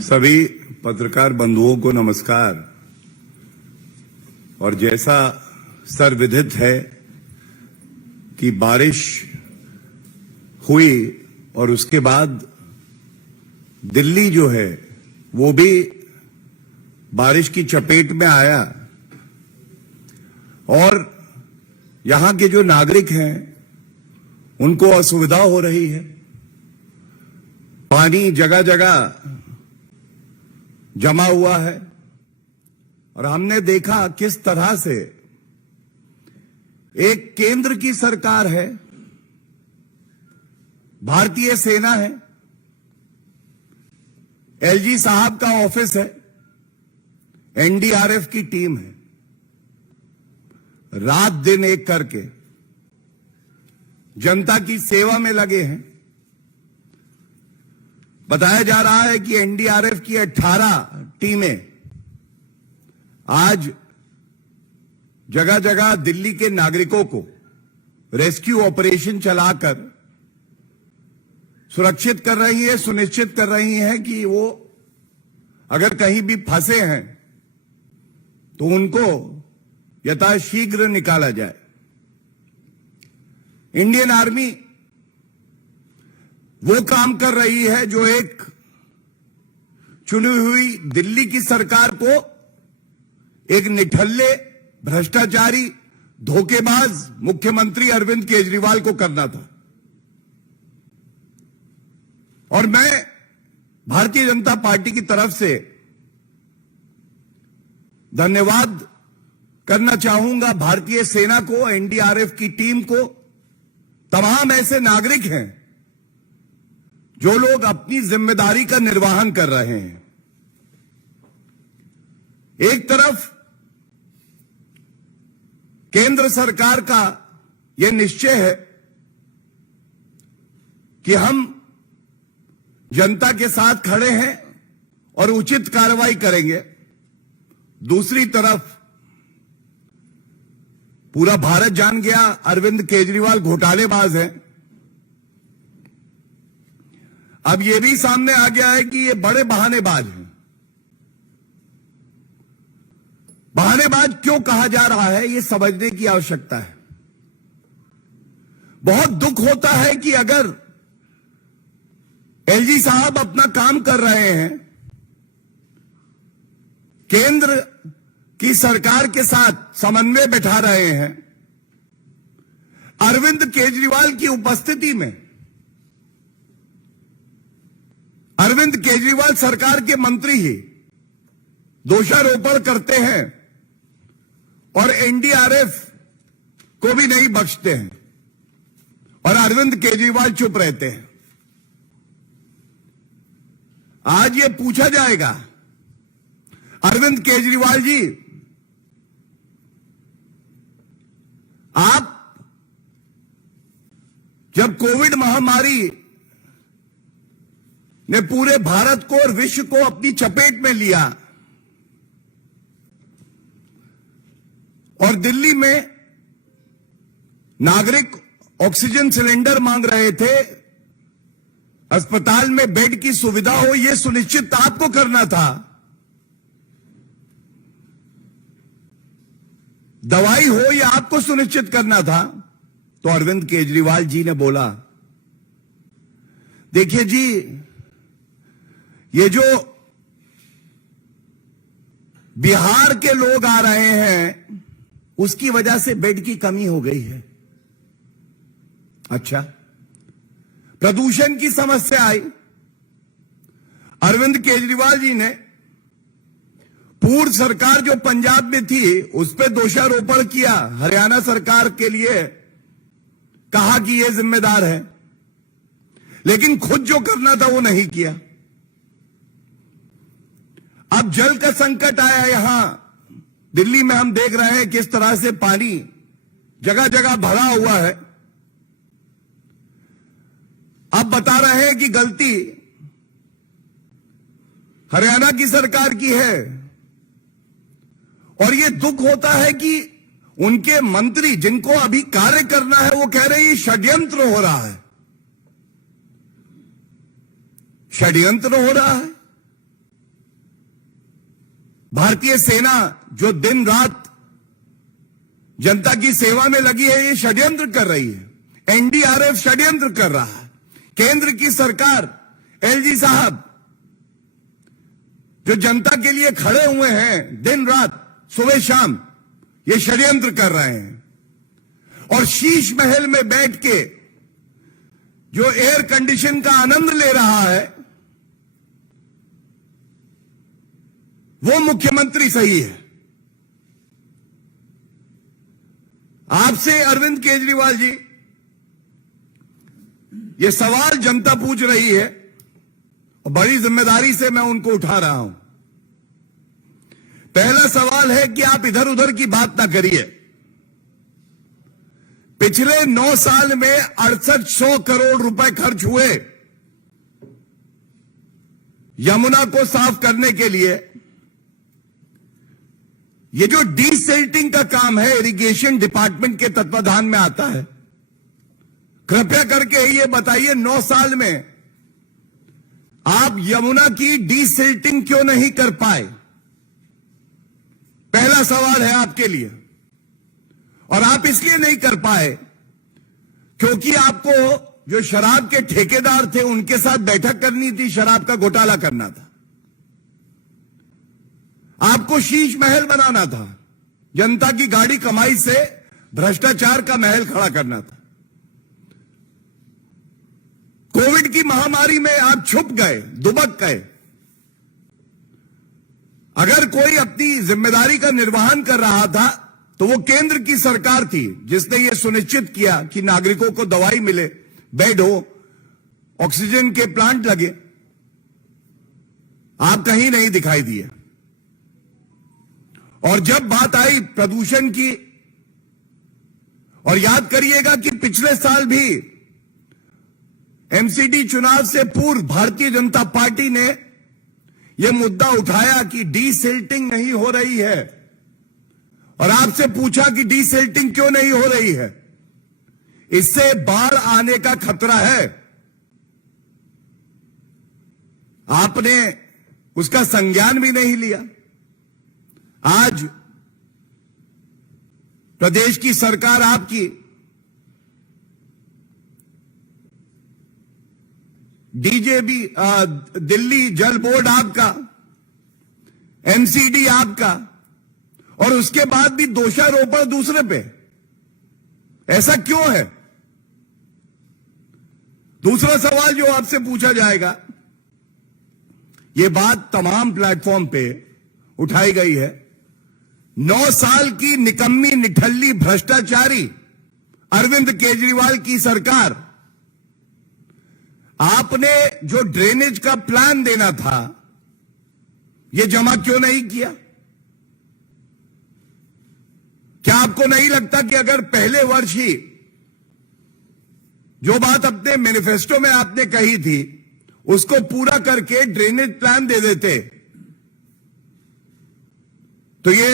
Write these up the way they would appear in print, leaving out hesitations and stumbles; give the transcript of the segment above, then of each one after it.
सभी पत्रकार बंधुओं को नमस्कार। और जैसा सर्वविदित है कि बारिश हुई और उसके बाद दिल्ली जो है वो भी बारिश की चपेट में आया और यहां के जो नागरिक हैं उनको असुविधा हो रही है। पानी जगह जगह जमा हुआ है और हमने देखा किस तरह से एक केंद्र की सरकार है, भारतीय सेना है, एलजी साहब का ऑफिस है, एनडीआरएफ की टीम है, रात दिन एक करके जनता की सेवा में लगे हैं। बताया जा रहा है कि एनडीआरएफ की 18 टीमें आज जगह जगह दिल्ली के नागरिकों को रेस्क्यू ऑपरेशन चलाकर सुरक्षित कर रही है, सुनिश्चित कर रही है कि वो अगर कहीं भी फंसे हैं तो उनको यथाशीघ्र निकाला जाए। इंडियन आर्मी वो काम कर रही है जो एक चुनी हुई दिल्ली की सरकार को एक निठल्ले, भ्रष्टाचारी, धोखेबाज मुख्यमंत्री अरविंद केजरीवाल को करना था। और मैं भारतीय जनता पार्टी की तरफ से धन्यवाद करना चाहूंगा भारतीय सेना को, एनडीआरएफ की टीम को, तमाम ऐसे नागरिक हैं जो लोग अपनी जिम्मेदारी का निर्वहन कर रहे हैं। एक तरफ केंद्र सरकार का यह निश्चय है कि हम जनता के साथ खड़े हैं और उचित कार्रवाई करेंगे। दूसरी तरफ पूरा भारत जान गया अरविंद केजरीवाल घोटालेबाज हैं। अब यह भी सामने आ गया है कि ये बड़े बहानेबाज हैं। बहानेबाज क्यों कहा जा रहा है, यह समझने की आवश्यकता है। बहुत दुख होता है कि अगर एलजी साहब अपना काम कर रहे हैं, केंद्र की सरकार के साथ समन्वय बैठा रहे हैं, अरविंद केजरीवाल की उपस्थिति में अरविंद केजरीवाल सरकार के मंत्री ही दोषारोपण करते हैं और एनडीआरएफ को भी नहीं बख्शते हैं और अरविंद केजरीवाल चुप रहते हैं। आज ये पूछा जाएगा, अरविंद केजरीवाल जी, आप जब कोविड महामारी ने पूरे भारत को और विश्व को अपनी चपेट में लिया और दिल्ली में नागरिक ऑक्सीजन सिलेंडर मांग रहे थे, अस्पताल में बेड की सुविधा हो, यह सुनिश्चित आपको करना था। दवाई हो, यह आपको सुनिश्चित करना था। तो अरविंद केजरीवाल जी ने बोला, देखिए जी, ये जो बिहार के लोग आ रहे हैं उसकी वजह से बेड की कमी हो गई है। अच्छा, प्रदूषण की समस्या आई, अरविंद केजरीवाल जी ने पूर्व सरकार जो पंजाब में थी उस पर दोषारोपण किया, हरियाणा सरकार के लिए कहा कि यह जिम्मेदार है, लेकिन खुद जो करना था वो नहीं किया। अब जल का संकट आया यहां दिल्ली में, हम देख रहे हैं किस तरह से पानी जगह जगह भरा हुआ है। अब बता रहे हैं कि गलती हरियाणा की सरकार की है और यह दुख होता है कि उनके मंत्री जिनको अभी कार्य करना है वो कह रहे हैं षड्यंत्र हो रहा है। षड्यंत्र हो रहा है। भारतीय सेना जो दिन रात जनता की सेवा में लगी है, ये षड्यंत्र कर रही है। एनडीआरएफ षड्यंत्र कर रहा है। केंद्र की सरकार, एलजी साहब जो जनता के लिए खड़े हुए हैं दिन रात सुबह शाम, ये षड्यंत्र कर रहे हैं। और शीश महल में बैठ के जो एयर कंडीशन का आनंद ले रहा है, वो मुख्यमंत्री सही है। आपसे अरविंद केजरीवाल जी, ये सवाल जनता पूछ रही है और बड़ी जिम्मेदारी से मैं उनको उठा रहा हूं। पहला सवाल है कि आप इधर उधर की बात ना करिए। पिछले 9 साल में 6800 करोड़ रुपए खर्च हुए यमुना को साफ करने के लिए। ये जो डीसिल्टिंग का काम है, इरिगेशन डिपार्टमेंट के तत्वाधान में आता है। कृपया करके ये बताइए, 9 साल में आप यमुना की डीसिल्टिंग क्यों नहीं कर पाए? पहला सवाल है आपके लिए। और आप इसलिए नहीं कर पाए क्योंकि आपको जो शराब के ठेकेदार थे उनके साथ बैठक करनी थी, शराब का घोटाला करना था। आपको शीश महल बनाना था, जनता की गाड़ी कमाई से भ्रष्टाचार का महल खड़ा करना था। कोविड की महामारी में आप छुप गए, दुबक गए। अगर कोई अपनी जिम्मेदारी का निर्वहन कर रहा था तो वो केंद्र की सरकार थी जिसने ये सुनिश्चित किया कि नागरिकों को दवाई मिले, बेड हो, ऑक्सीजन के प्लांट लगे। आप कहीं नहीं दिखाई दिए। और जब बात आई प्रदूषण की, और याद करिएगा कि पिछले साल भी एमसीडी चुनाव से पूर्व भारतीय जनता पार्टी ने यह मुद्दा उठाया कि डीसिल्टिंग नहीं हो रही है, और आपसे पूछा कि डीसिल्टिंग क्यों नहीं हो रही है। इससे बाढ़ आने का खतरा है। आपने उसका संज्ञान भी नहीं लिया। आज प्रदेश की सरकार आपकी डीजेबी, दिल्ली जल बोर्ड आपका, एमसीडी आपका, और उसके बाद भी दोषारोपण दूसरे पे। ऐसा क्यों है? दूसरा सवाल जो आपसे पूछा जाएगा, यह बात तमाम प्लेटफॉर्म पे उठाई गई है। 9 साल की निकम्मी, निठल्ली, भ्रष्टाचारी अरविंद केजरीवाल की सरकार, आपने जो ड्रेनेज का प्लान देना था, यह जमा क्यों नहीं किया? क्या आपको नहीं लगता कि अगर पहले वर्ष ही जो बात अपने मैनिफेस्टो में आपने कही थी उसको पूरा करके ड्रेनेज प्लान दे देते तो ये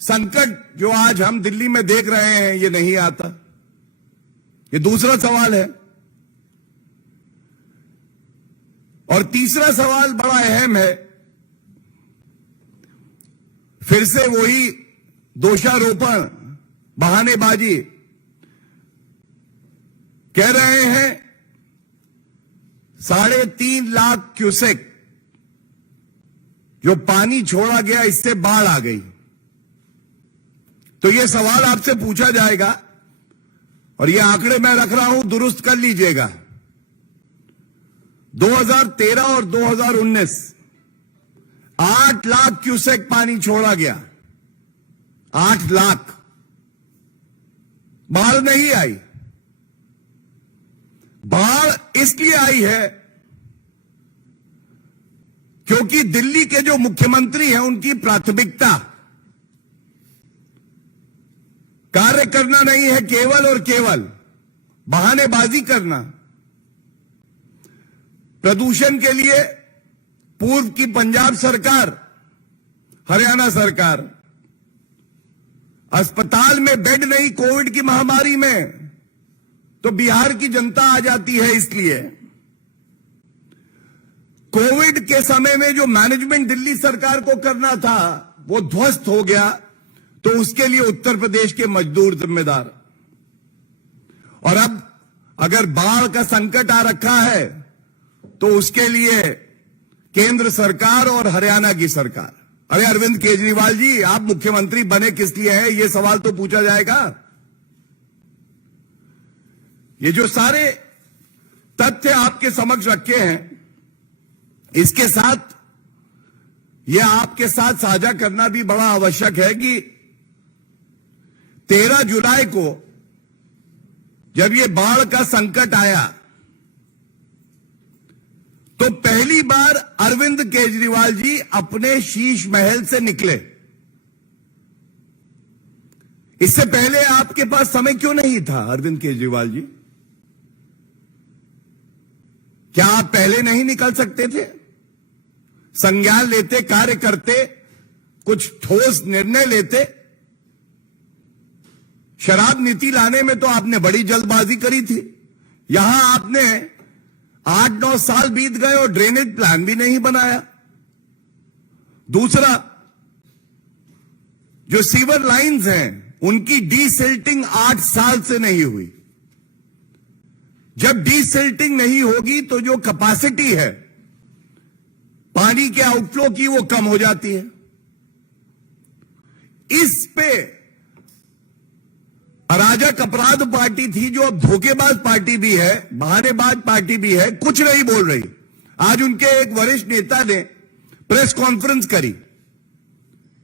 संकट जो आज हम दिल्ली में देख रहे हैं ये नहीं आता? ये दूसरा सवाल है। और तीसरा सवाल बड़ा अहम है। फिर से वही दोषारोपण, बहानेबाजी। कह रहे हैं 3.5 लाख क्यूसेक जो पानी छोड़ा गया, इससे बाढ़ आ गई। तो यह सवाल आपसे पूछा जाएगा और ये आंकड़े मैं रख रहा हूं, दुरुस्त कर लीजिएगा। 2013 और 2019 8 लाख क्यूसेक पानी छोड़ा गया। 8 लाख। बाढ़ नहीं आई। बाढ़ इसलिए आई है क्योंकि दिल्ली के जो मुख्यमंत्री हैं उनकी प्राथमिकता कार्य करना नहीं है, केवल और केवल बहानेबाजी करना। प्रदूषण के लिए पूर्व की पंजाब सरकार, हरियाणा सरकार, अस्पताल में बेड नहीं कोविड की महामारी में, तो बिहार की जनता आ जाती है। इसलिए कोविड के समय में जो मैनेजमेंट दिल्ली सरकार को करना था वो ध्वस्त हो गया, तो उसके लिए उत्तर प्रदेश के मजदूर जिम्मेदार। और अब अगर बाढ़ का संकट आ रखा है तो उसके लिए केंद्र सरकार और हरियाणा की सरकार। अरे अरविंद केजरीवाल जी, आप मुख्यमंत्री बने किस लिए हैं, यह सवाल तो पूछा जाएगा। ये जो सारे तथ्य आपके समक्ष रखे हैं, इसके साथ यह आपके साथ साझा करना भी बड़ा आवश्यक है कि 13 जुलाई को जब ये बाढ़ का संकट आया तो पहली बार अरविंद केजरीवाल जी अपने शीश महल से निकले। इससे पहले आपके पास समय क्यों नहीं था अरविंद केजरीवाल जी? क्या आप पहले नहीं निकल सकते थे? संज्ञान लेते, कार्य करते, कुछ ठोस निर्णय लेते। शराब नीति लाने में तो आपने बड़ी जल्दबाजी करी थी। यहां आपने 8-9 साल बीत गए और ड्रेनेज प्लान भी नहीं बनाया। दूसरा, जो सीवर लाइंस हैं उनकी डीसिल्टिंग 8 साल से नहीं हुई। जब डीसिल्टिंग नहीं होगी तो जो कैपेसिटी है पानी के आउटफ्लो की वो कम हो जाती है। इस पे अराजक अपराध पार्टी थी, जो अब धोखेबाज पार्टी भी है, बहानेबाज पार्टी भी है, कुछ नहीं बोल रही। आज उनके एक वरिष्ठ नेता ने प्रेस कॉन्फ्रेंस करी,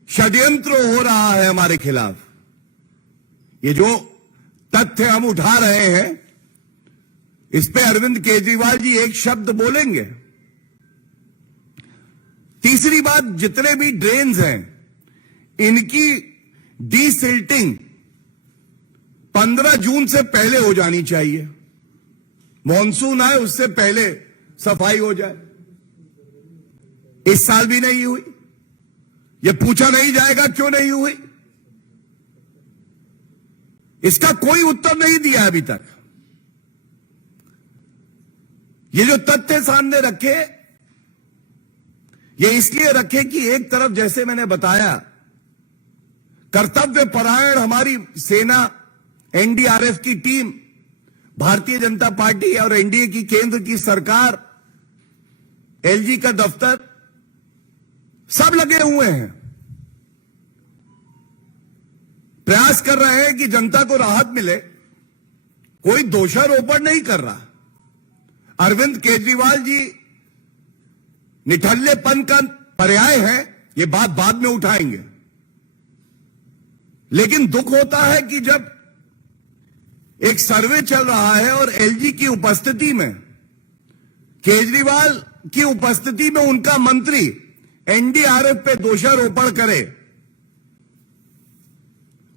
षड्यंत्र हो रहा है हमारे खिलाफ। ये जो तथ्य हम उठा रहे हैं, इस पे अरविंद केजरीवाल जी एक शब्द बोलेंगे? तीसरी बात, जितने भी ड्रेन्स हैं इनकी डीसिल्टिंग 15 जून से पहले हो जानी चाहिए। मॉनसून आए उससे पहले सफाई हो जाए। इस साल भी नहीं हुई। यह पूछा नहीं जाएगा क्यों नहीं हुई? इसका कोई उत्तर नहीं दिया अभी तक। ये जो तथ्य सामने रखे, ये इसलिए रखे कि एक तरफ जैसे मैंने बताया कर्तव्य परायण हमारी सेना, एनडीआरएफ की टीम, भारतीय जनता पार्टी और एनडीए की केंद्र की सरकार, एलजी का दफ्तर, सब लगे हुए हैं, प्रयास कर रहे हैं कि जनता को राहत मिले। कोई दोषारोपण नहीं कर रहा। अरविंद केजरीवाल जी निठल्लेपन का पर्याय है, ये बात बाद में उठाएंगे। लेकिन दुख होता है कि जब एक सर्वे चल रहा है और एलजी की उपस्थिति में, केजरीवाल की उपस्थिति में उनका मंत्री एनडीआरएफ पे दोषारोपण करे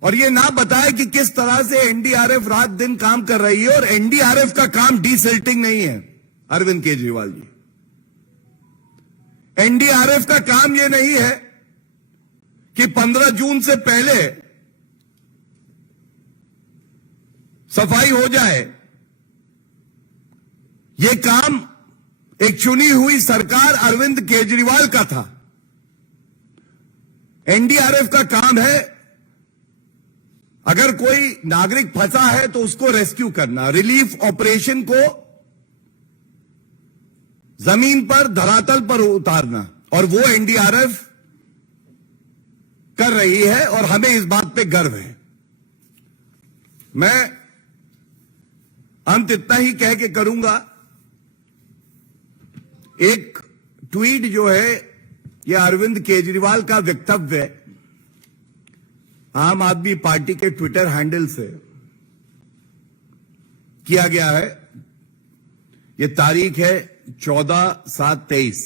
और ये ना बताए कि किस तरह से एनडीआरएफ रात दिन काम कर रही है, और एनडीआरएफ का काम डीसिल्टिंग नहीं है अरविंद केजरीवाल जी। एनडीआरएफ का काम यह नहीं है कि 15 जून से पहले सफाई हो जाए। यह काम एक चुनी हुई सरकार अरविंद केजरीवाल का था। एनडीआरएफ का काम है अगर कोई नागरिक फंसा है तो उसको रेस्क्यू करना, रिलीफ ऑपरेशन को जमीन पर, धरातल पर उतारना, और वो एनडीआरएफ कर रही है और हमें इस बात पे गर्व है। मैं अंत इतना ही कह के करूंगा, एक ट्वीट जो है यह अरविंद केजरीवाल का वक्तव्य आम आदमी पार्टी के ट्विटर हैंडल से किया गया है। यह तारीख है 14/7/23,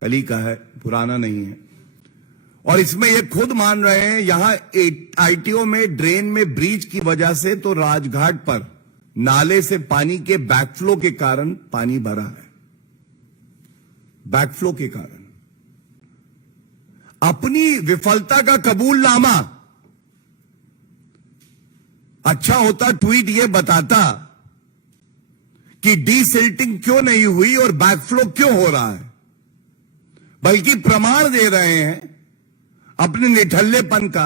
कल ही का है, पुराना नहीं है। और इसमें ये खुद मान रहे हैं यहां आईटीओ में ड्रेन में ब्रीच की वजह से तो राजघाट पर नाले से पानी के बैकफ्लो के कारण पानी भरा है। बैकफ्लो के कारण अपनी विफलता का कबूलनामा, अच्छा होता ट्वीट ये बताता कि डीसिल्टिंग क्यों नहीं हुई और बैकफ्लो क्यों हो रहा है। बल्कि प्रमाण दे रहे हैं अपने निठल्लेपन का,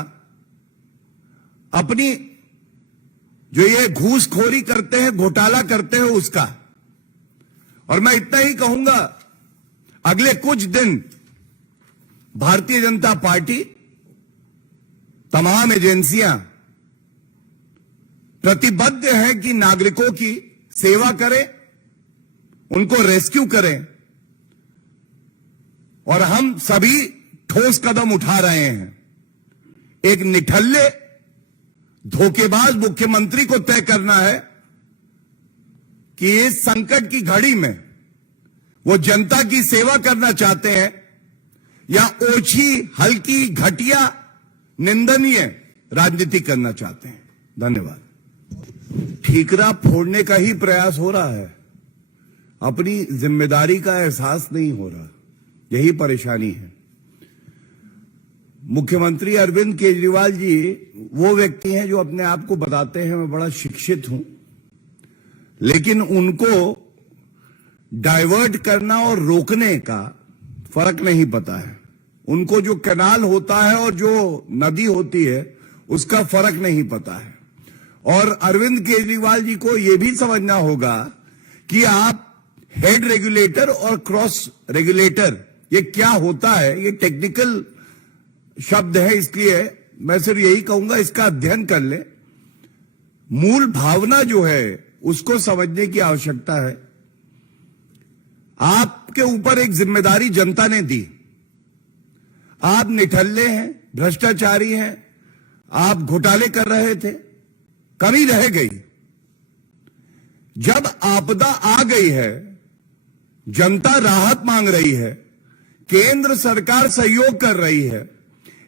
अपनी जो ये घूसखोरी करते हैं, घोटाला करते हैं उसका। और मैं इतना ही कहूंगा, अगले कुछ दिन भारतीय जनता पार्टी, तमाम एजेंसियां प्रतिबद्ध है कि नागरिकों की सेवा करें, उनको रेस्क्यू करें, और हम सभी ठोस कदम उठा रहे हैं। एक निठल्ले धोखेबाज मुख्यमंत्री को तय करना है कि इस संकट की घड़ी में वो जनता की सेवा करना चाहते हैं या ओछी, हल्की, घटिया, निंदनीय राजनीति करना चाहते हैं। धन्यवाद। ठीकरा फोड़ने का ही प्रयास हो रहा है, अपनी जिम्मेदारी का एहसास नहीं हो रहा, यही परेशानी है। मुख्यमंत्री अरविंद केजरीवाल जी वो व्यक्ति हैं जो अपने आप को बताते हैं मैं बड़ा शिक्षित हूं, लेकिन उनको डाइवर्ट करना और रोकने का फर्क नहीं पता है। उनको जो कैनाल होता है और जो नदी होती है उसका फर्क नहीं पता है। और अरविंद केजरीवाल जी को यह भी समझना होगा कि आप हेड रेगुलेटर और क्रॉस रेगुलेटर ये क्या होता है, ये टेक्निकल शब्द है, इसलिए मैं सिर्फ यही कहूंगा इसका अध्ययन कर ले। मूल भावना जो है उसको समझने की आवश्यकता है। आपके ऊपर एक जिम्मेदारी जनता ने दी, आप निठल्ले हैं, भ्रष्टाचारी हैं, आप घोटाले कर रहे थे, कमी रह गई। जब आपदा आ गई है, जनता राहत मांग रही है, केंद्र सरकार सहयोग कर रही है,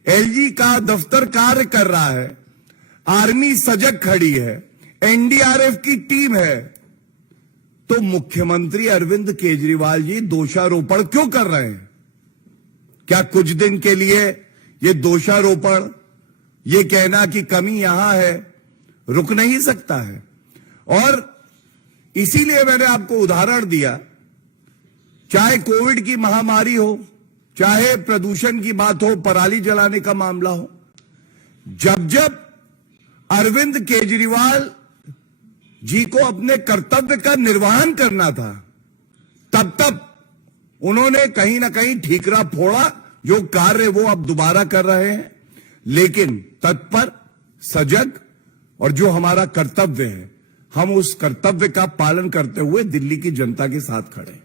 एलजी का दफ्तर कार्य कर रहा है, आर्मी सजग खड़ी है, एनडीआरएफ की टीम है, तो मुख्यमंत्री अरविंद केजरीवाल जी दोषारोपण क्यों कर रहे हैं? क्या कुछ दिन के लिए ये दोषारोपण, ये कहना कि कमी यहां है, रुक नहीं सकता है? और इसीलिए मैंने आपको उदाहरण दिया, चाहे कोविड की महामारी हो, चाहे प्रदूषण की बात हो, पराली जलाने का मामला हो, जब जब अरविंद केजरीवाल जी को अपने कर्तव्य का निर्वहन करना था, तब तब उन्होंने कहीं ना कहीं ठीकरा फोड़ा। जो कार्य वो अब दोबारा कर रहे हैं, लेकिन तत्पर, सजग, और जो हमारा कर्तव्य है हम उस कर्तव्य का पालन करते हुए दिल्ली की जनता के साथ खड़े हैं।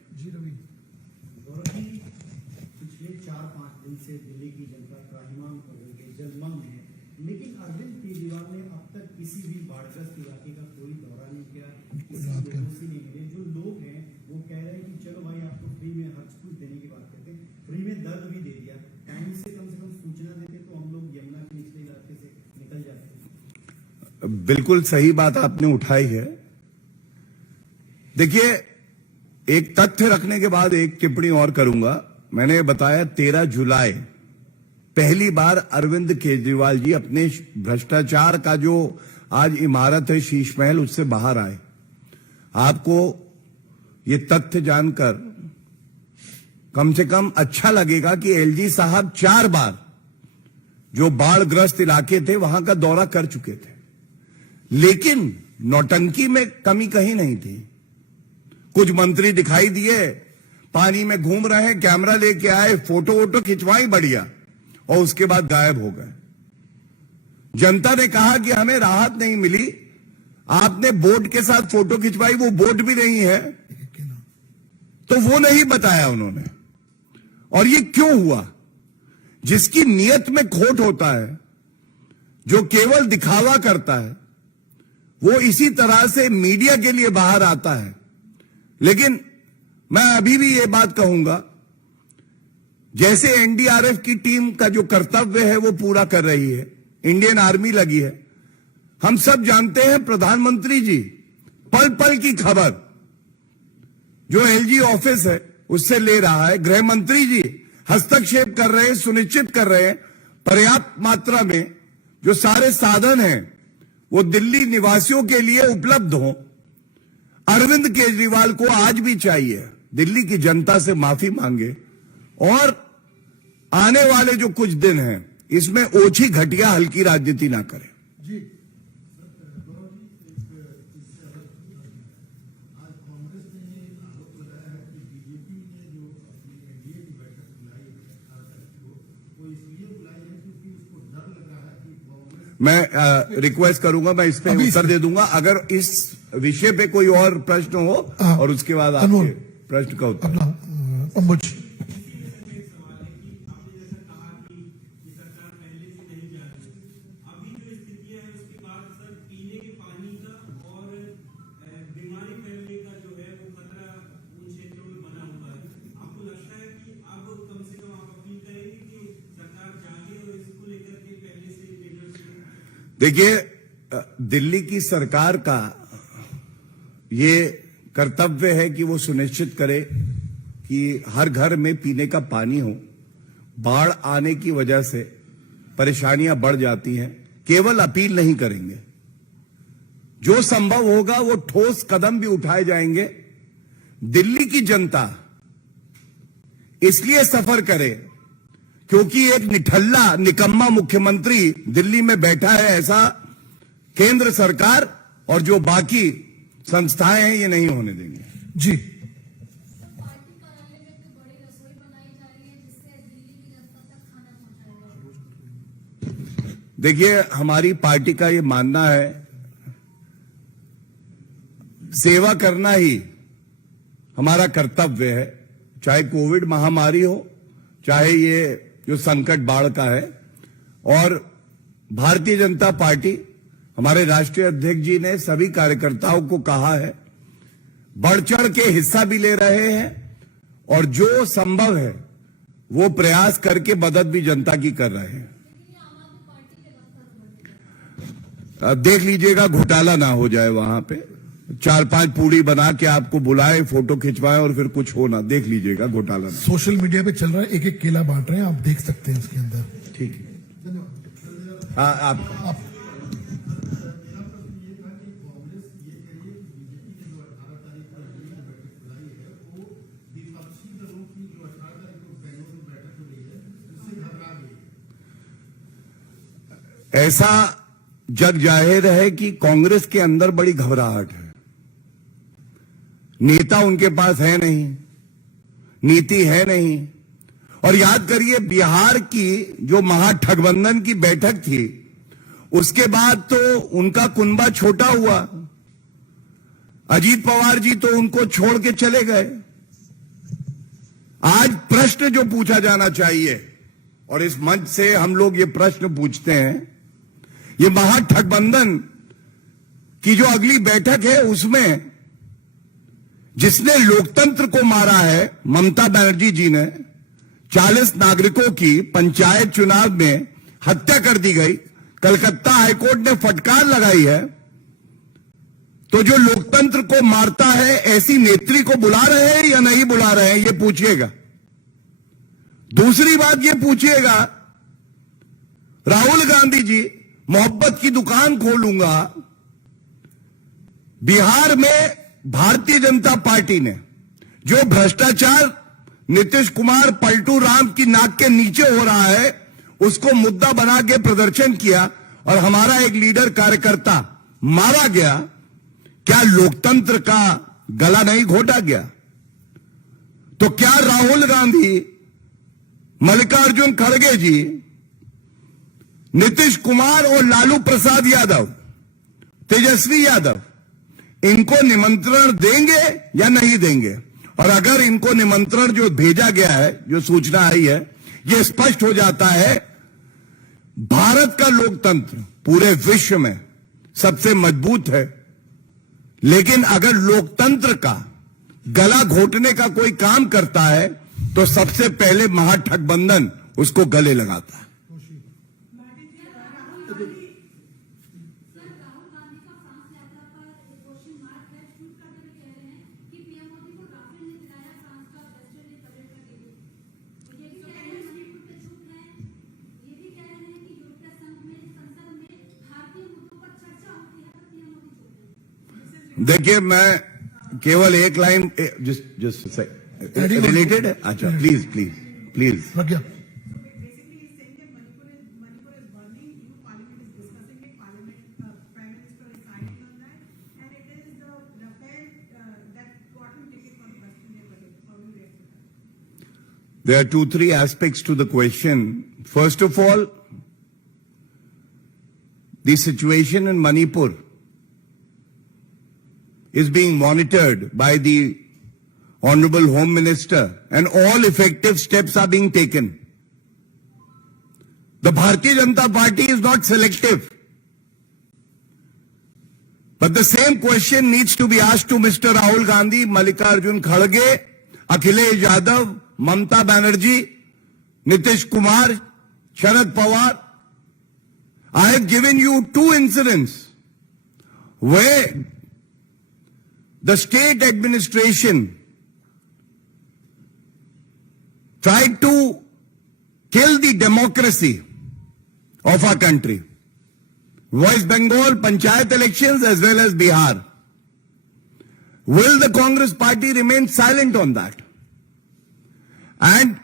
पिछले 4-5 दिन से दिल्ली की जनता त्राहिमाम होकर जलमग्न है, लेकिन अरविंद केजरीवाल ने अब तक किसी भी बाढ़ग्रस्त इलाके का कोई दौरा नहीं किया, किसी लोगों से नहीं मिले। जो लोग हैं वो कह रहे हैं कि चलो भाई आपको फ्री में हर चीज देने की बात करते हैं, फ्री में दर्द भी दे दिया, टाइम से कम सूचना देते तो हम लोग यमुना के निचले इलाके से निकल जाते। बिल्कुल सही बात आपने उठाई है। देखिए, एक तथ्य रखने के बाद एक टिप्पणी और करूंगा। मैंने बताया 13 जुलाई पहली बार अरविंद केजरीवाल जी अपने भ्रष्टाचार का जो आज इमारत है शीश महल, उससे बाहर आए। आपको ये तथ्य जानकर कम से कम अच्छा लगेगा कि एलजी साहब 4 बार जो बाढ़ग्रस्त इलाके थे वहां का दौरा कर चुके थे, लेकिन नौटंकी में कमी कहीं नहीं थी। कुछ मंत्री दिखाई दिए, पानी में घूम रहे हैं, कैमरा लेके आए, फोटो वोटो खिंचवाई बढ़िया, और उसके बाद गायब हो गए। जनता ने कहा कि हमें राहत नहीं मिली, आपने बोट के साथ फोटो खिंचवाई, वो बोट भी नहीं है, तो वो नहीं बताया उन्होंने। और ये क्यों हुआ? जिसकी नीयत में खोट होता है, जो केवल दिखावा करता है, वो इसी तरह से मीडिया के लिए बाहर आता है। लेकिन मैं अभी भी ये बात कहूंगा, जैसे एनडीआरएफ की टीम का जो कर्तव्य है वो पूरा कर रही है, इंडियन आर्मी लगी है। हम सब जानते हैं प्रधानमंत्री जी पल पल की खबर जो एलजी ऑफिस है उससे ले रहा है, गृह मंत्री जी हस्तक्षेप कर रहे हैं, सुनिश्चित कर रहे हैं पर्याप्त मात्रा में जो सारे साधन हैं वो दिल्ली निवासियों के लिए उपलब्ध हो। अरविंद केजरीवाल को आज भी चाहिए दिल्ली की जनता से माफी मांगे और आने वाले जो कुछ दिन हैं इसमें ओछी घटिया हल्की राजनीति ना करें। जी आज कांग्रेस ने ये आरोप लगाया है कि बीजेपी ने जो अपनी एनडीए की बैठक बुलाई है खासकर वो इसलिए बुलाई है क्योंकि उसको डर लग रहा है कि कांग्रेस मैं रिक्वेस्ट करूंगा, मैं इस पे अभी उत्तर दे दूंगा अगर इस विषय पे कोई और प्रश्न हो हाँ, और उसके बाद अनमोल, आपके प्रश्न का उत्तर। अपना अंबुज देखिए, दिल्ली की सरकार का ये कर्तव्य है कि वो सुनिश्चित करे कि हर घर में पीने का पानी हो। बाढ़ आने की वजह से परेशानियां बढ़ जाती हैं। केवल अपील नहीं करेंगे, जो संभव होगा वो ठोस कदम भी उठाए जाएंगे। दिल्ली की जनता इसलिए सफर करे क्योंकि एक निठल्ला निकम्मा मुख्यमंत्री दिल्ली में बैठा है, ऐसा केंद्र सरकार और जो बाकी संस्थाएं हैं ये नहीं होने देंगे। जी पार्टी कार्यालय में तो बड़ी रसोई बनाई जा रही है जिससे दिल्ली की जनता तक खाना पहुंचाया जाए। देखिए, हमारी पार्टी का ये मानना है सेवा करना ही हमारा कर्तव्य है, चाहे कोविड महामारी हो, चाहे ये जो संकट बाढ़ का है। और भारतीय जनता पार्टी, हमारे राष्ट्रीय अध्यक्ष जी ने सभी कार्यकर्ताओं को कहा है, बढ़ चढ़ के हिस्सा भी ले रहे हैं और जो संभव है वो प्रयास करके मदद भी जनता की कर रहे हैं। देख लीजिएगा घोटाला ना हो जाए, वहां पे 4-5 पूड़ी बना के आपको बुलाए, फोटो खिंचवाए और फिर कुछ हो ना, देख लीजिएगा घोटाला ना। सोशल मीडिया पे चल रहा है, एक एक केला बांट रहे हैं, आप देख सकते हैं इसके अंदर। ठीक है, हाँ आप मेरा प्रश्न ये था कि कांग्रेस ये कह रही है कि बीजेपी ने जो 18 तारीख को एनडीए की बैठक बुलाई है वो विपक्षी दलों की जो 18 तारीख को बेंगलुरु में बैठक हो रही है उससे घबरा गई है। ऐसा जग जाहिर है कि कांग्रेस के अंदर बड़ी घबराहट है। नेता उनके पास है नहीं, नीति है नहीं। और याद करिए, बिहार की जो महागठबंधन की बैठक थी उसके बाद तो उनका कुनबा छोटा हुआ। अजीत पवार जी तो उनको छोड़ के चले गए। आज प्रश्न जो पूछा जाना चाहिए और इस मंच से हम लोग ये प्रश्न पूछते हैं, ये महागठबंधन की जो अगली बैठक है उसमें जिसने लोकतंत्र को मारा है, ममता बनर्जी जी ने 40 नागरिकों की पंचायत चुनाव में हत्या कर दी गई, कलकत्ता हाईकोर्ट ने फटकार लगाई है। तो जो लोकतंत्र को मारता है ऐसी नेत्री को बुला रहे हैं या नहीं बुला रहे हैं, ये पूछिएगा। दूसरी बात ये पूछिएगा, राहुल गांधी जी मोहब्बत की दुकान खोलूंगा, बिहार में भारतीय जनता पार्टी ने जो भ्रष्टाचार नीतीश कुमार पलटू राम की नाक के नीचे हो रहा है उसको मुद्दा बना के प्रदर्शन किया और हमारा एक लीडर कार्यकर्ता मारा गया। क्या लोकतंत्र का गला नहीं घोटा गया? तो क्या राहुल गांधी, मल्लिकार्जुन खड़गे जी, नीतीश कुमार और लालू प्रसाद यादव, तेजस्वी यादव इनको निमंत्रण देंगे या नहीं देंगे? और अगर इनको निमंत्रण जो भेजा गया है, जो सूचना आई है, यह स्पष्ट हो जाता है भारत का लोकतंत्र पूरे विश्व में सबसे मजबूत है। लेकिन अगर लोकतंत्र का गला घोटने का कोई काम करता है तो सबसे पहले महागठबंधन उसको गले लगाता है। देखिए, मैं केवल एक लाइन जस्ट रिलेटेड है। अच्छा, please please please Pragya There are 2-3 aspects to the question. First of all, the situation in Manipur is being monitored by the Honorable Home Minister, and all effective steps are being taken. The Bharatiya Janata Party is not selective. But the same question needs to be asked to Mr. Rahul Gandhi, Mallikarjun Kharge, Akhilesh Yadav, Mamata Banerjee, Nitish Kumar, Sharad Pawar. I have given you 2 incidents where the state administration tried to kill the democracy of our country. West Bengal Panchayat elections as well as Bihar. Will the Congress party remain silent on that? And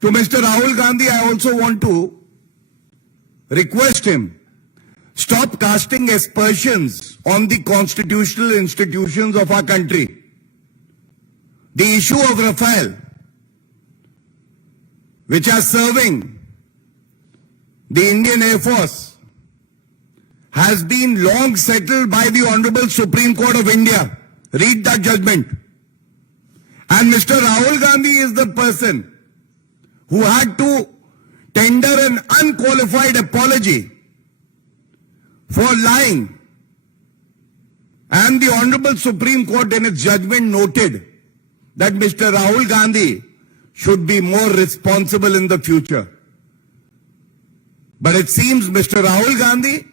to Mr. Rahul Gandhi, I also want to request him, stop casting aspersions on the constitutional institutions of our country. The issue of Rafale, which are serving the Indian Air Force, has been long settled by the Honorable Supreme Court of India. Read that judgment. And Mr. Rahul Gandhi is the person who had to tender an unqualified apology for lying. And the Honorable Supreme Court in its judgment noted that Mr. Rahul Gandhi should be more responsible in the future. But it seems Mr. Rahul Gandhi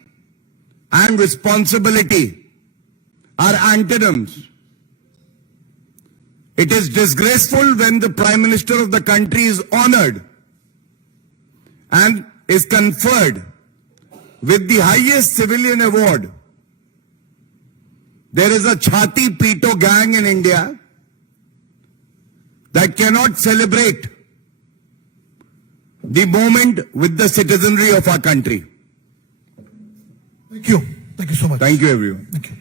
and responsibility are antonyms. It is disgraceful when the Prime Minister of the country is honored and is conferred with the highest civilian award. There is a Chhati Pito gang in India that cannot celebrate the moment with the citizenry of our country. Thank you. Thank you so much. Thank you, everyone. Thank you.